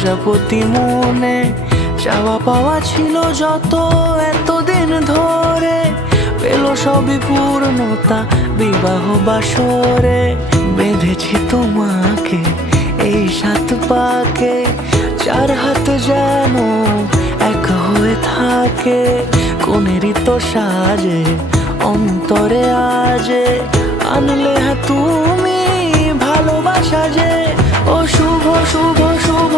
প্রজাপতি মনে চাওয়া পাওয়া ছিল যত এতদিন ধরে, পেল সবই পূর্ণতা বিবাহ বাসরে। বেঁধেছি তোমাকে এই 7 পাকে, 4 হাত যেন এক হয়ে থাকে। কোনেরই তো সাজে অন্তরে আজে আনলে হ্যাঁ তুমি ভালোবাসা যে। ও শুভ শুভ শুভ